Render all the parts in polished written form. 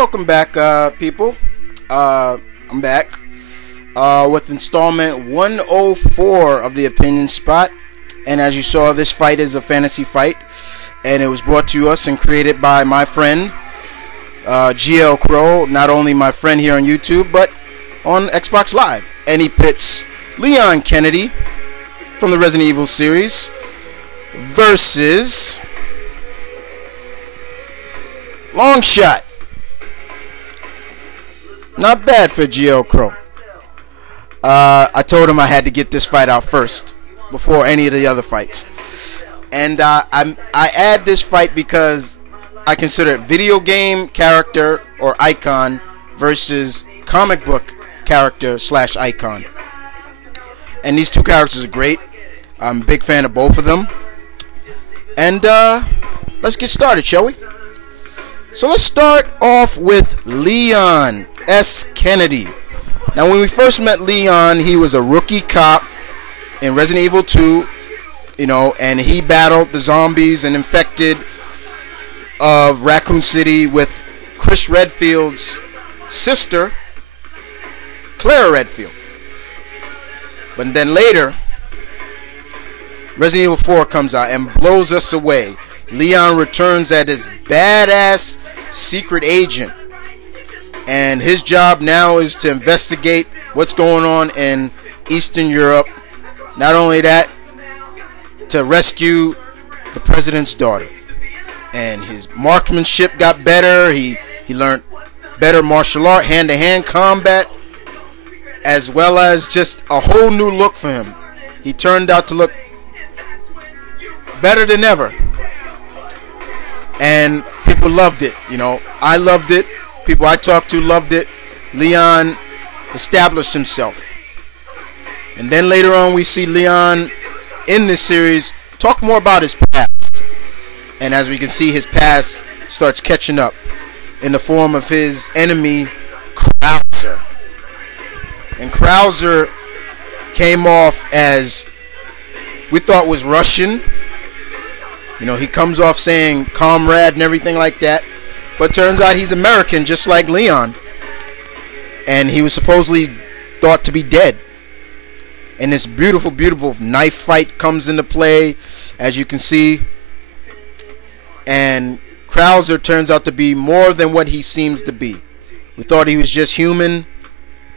Welcome back, people. I'm back with installment 104 of the Opinion Spot. And as you saw, this fight is a fantasy fight. And it was brought to us and created by my friend, GL Crow. Not only my friend here on YouTube, but on Xbox Live. And he pits Leon Kennedy from the Resident Evil series versus Longshot. Not bad for GL Crow. I told him I had to get this fight out first before any of the other fights. And I add this fight because I consider it video game character or icon versus comic book character / icon. And these two characters are great. I'm a big fan of both of them. And let's get started, shall we? So let's start off with Leon S. Kennedy. Now, when we first met Leon, he was a rookie cop in Resident Evil 2, and he battled the zombies and infected of Raccoon City with Chris Redfield's sister, Clara Redfield. But then later, Resident Evil 4 comes out and blows us away. Leon returns as his badass secret agent. And his job now is to investigate what's going on in Eastern Europe. Not only that, to rescue the president's daughter. And his marksmanship got better. He learned better martial art, hand-to-hand combat, as well as just a whole new look for him. He turned out to look better than ever. And people loved it. I loved it. People I talked to loved it. Leon established himself. And then later on we see Leon in this series talk more about his past. And as we can see, his past starts catching up in the form of his enemy, Krauser. And Krauser came off as we thought was Russian. He comes off saying comrade and everything like that. But turns out he's American, just like Leon. And he was supposedly thought to be dead. And this beautiful, beautiful knife fight comes into play, as you can see. And Krauser turns out to be more than what he seems to be. We thought he was just human.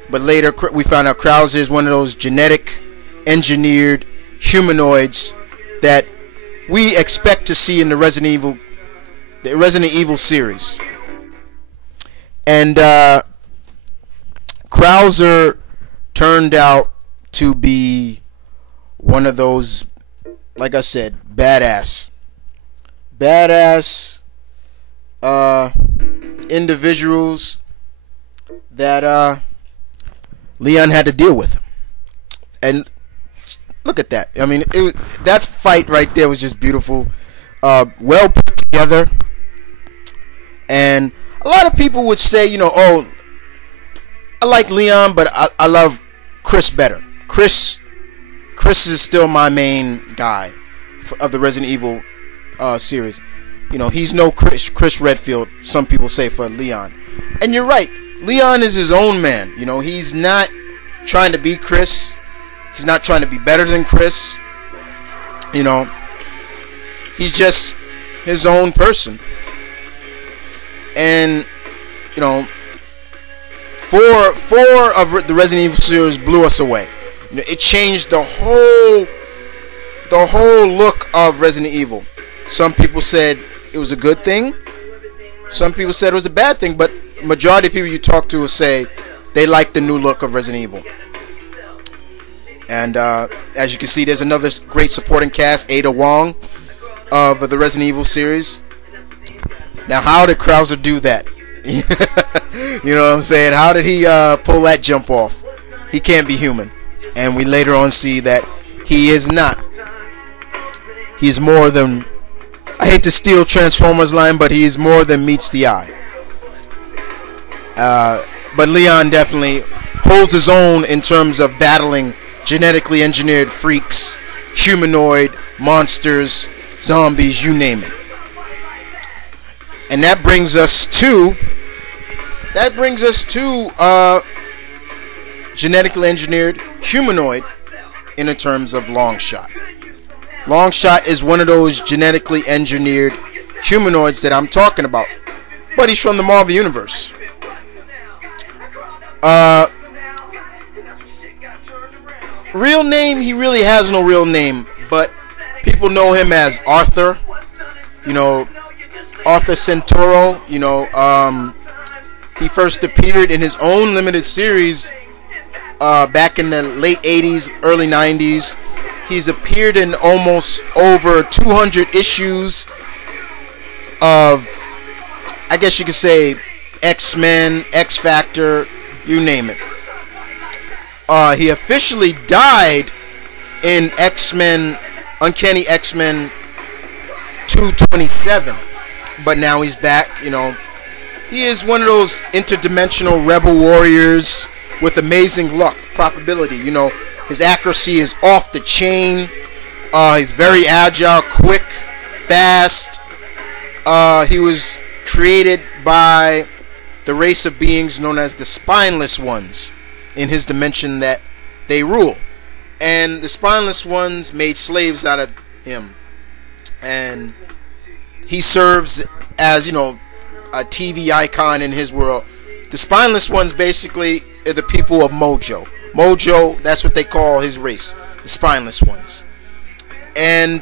But later we found out Krauser is one of those genetic, engineered humanoids that we expect to see in the Resident Evil series. And Krauser turned out to be one of those, like I said, badass individuals that Leon had to deal with. And look at that. I mean, that fight right there was just beautiful. Well put together. And a lot of people would say, oh, I like Leon, but I love Chris better. Chris is still my main guy of the Resident Evil series. He's no Chris Redfield, some people say, for Leon. And you're right. Leon is his own man. He's not trying to be Chris. He's not trying to be better than Chris. He's just his own person. And four of the Resident Evil series blew us away. It changed the whole look of Resident Evil. Some people said it was a good thing. Some people said it was a bad thing. But majority of people you talk to will say they like the new look of Resident Evil. And as you can see, there's another great supporting cast, Ada Wong of the Resident Evil series. Now, how did Krauser do that? You know what I'm saying? How did he pull that jump off? He can't be human. And we later on see that he is not. He's more than, I hate to steal Transformers line, but he is more than meets the eye. But Leon definitely holds his own in terms of battling genetically engineered freaks, humanoid, monsters, zombies, you name it. And that brings us to that brings us to genetically engineered humanoid in the terms of Longshot. Longshot is one of those genetically engineered humanoids that I'm talking about, but he's from the Marvel Universe. Real name, he really has no real name, but people know him as Arthur. You know, Arthur Centauro. You know, he first appeared in his own limited series back in the late 80s, early 90s. He's appeared in almost over 200 issues of, I guess you could say, X-Men, X-Factor, you name it. He officially died in X-Men, Uncanny X-Men 227, but now he's back. You know, he is one of those interdimensional rebel warriors with amazing luck, probability. You know, his accuracy is off the chain. He's very agile, quick, fast. He was created by the race of beings known as the spineless ones in his dimension that they rule. And the spineless ones made slaves out of him. And he serves as, you know, a TV icon in his world. The spineless ones basically are the people of Mojo. Mojo, that's what they call his race, the spineless ones. And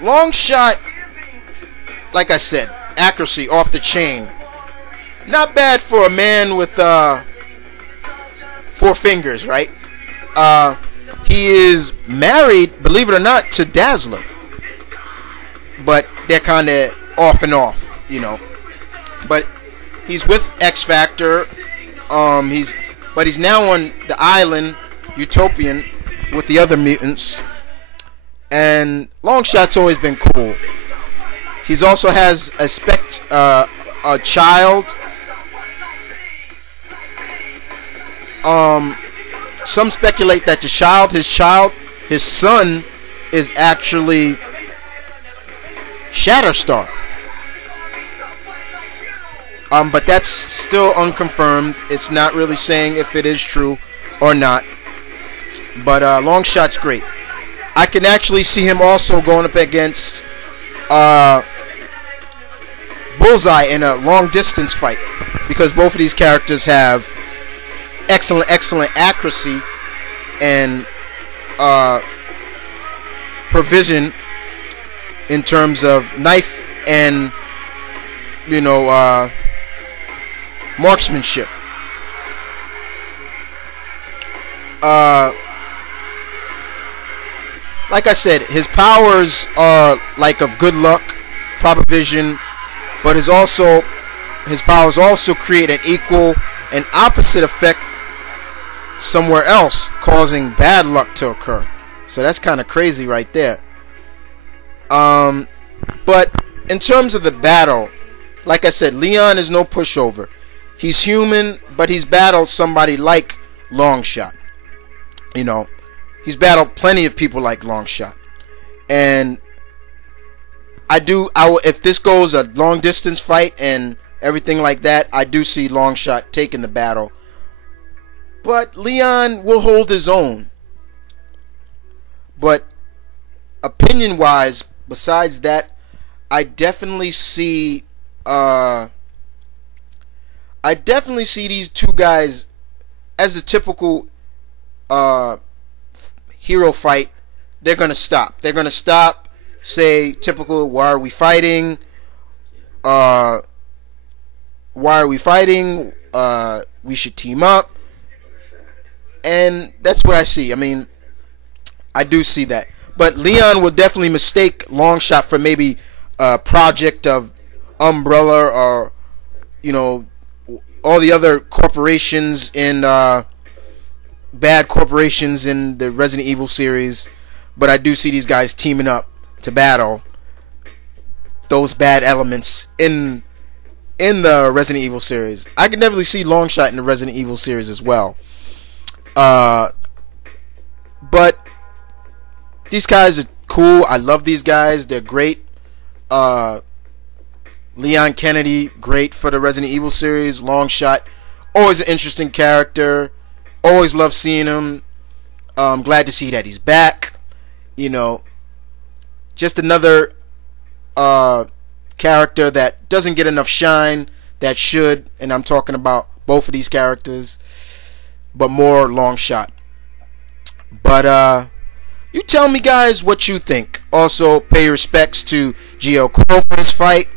Longshot, like I said, accuracy off the chain. Not bad for a man with 4 fingers, right? He is married, believe it or not, to Dazzler. But they're kind of off and off, you know. But he's with X-Factor. He's now on the island, Utopian, with the other mutants. And Longshot's always been cool. He's also has a child. Some speculate that his son, is actually Shatterstar. But that's still unconfirmed. It's not really saying if it is true or not. But Longshot's great. I can actually see him also going up against Bullseye in a long distance fight, because both of these characters have excellent accuracy and provision in terms of knife and, you know, marksmanship. Like I said, his powers are like of good luck, proper vision, but his powers also create an equal and opposite effect somewhere else, causing bad luck to occur. So that's kind of crazy right there. But in terms of the battle, like I said, Leon is no pushover. He's human, but he's battled somebody like Longshot. You know, he's battled plenty of people like Longshot. And if this goes a long distance fight and everything like that, I do see Longshot taking the battle. But Leon will hold his own. But opinion wise, besides that, I definitely see these two guys as a typical hero fight. They're gonna stop. Say typical, why are we fighting? We should team up. And that's what I see. I mean, I do see that. But Leon will definitely mistake Longshot for maybe a project of Umbrella, or, you know, all the other corporations in bad corporations in the Resident Evil series. But I do see these guys teaming up to battle those bad elements in the Resident Evil series. I can definitely see Longshot in the Resident Evil series as well. But these guys are cool. I love these guys. They're great. Leon Kennedy, great for the Resident Evil series. Longshot, always an interesting character. Always love seeing him. Glad to see that he's back. You know, just another character that doesn't get enough shine that should, and I'm talking about both of these characters, but more Longshot. But you tell me, guys, what you think. Also, pay respects to Geo Crow for this fight.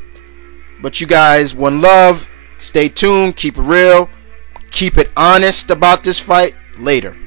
But you guys, one love. Stay tuned. Keep it real. Keep it honest about this fight. Later.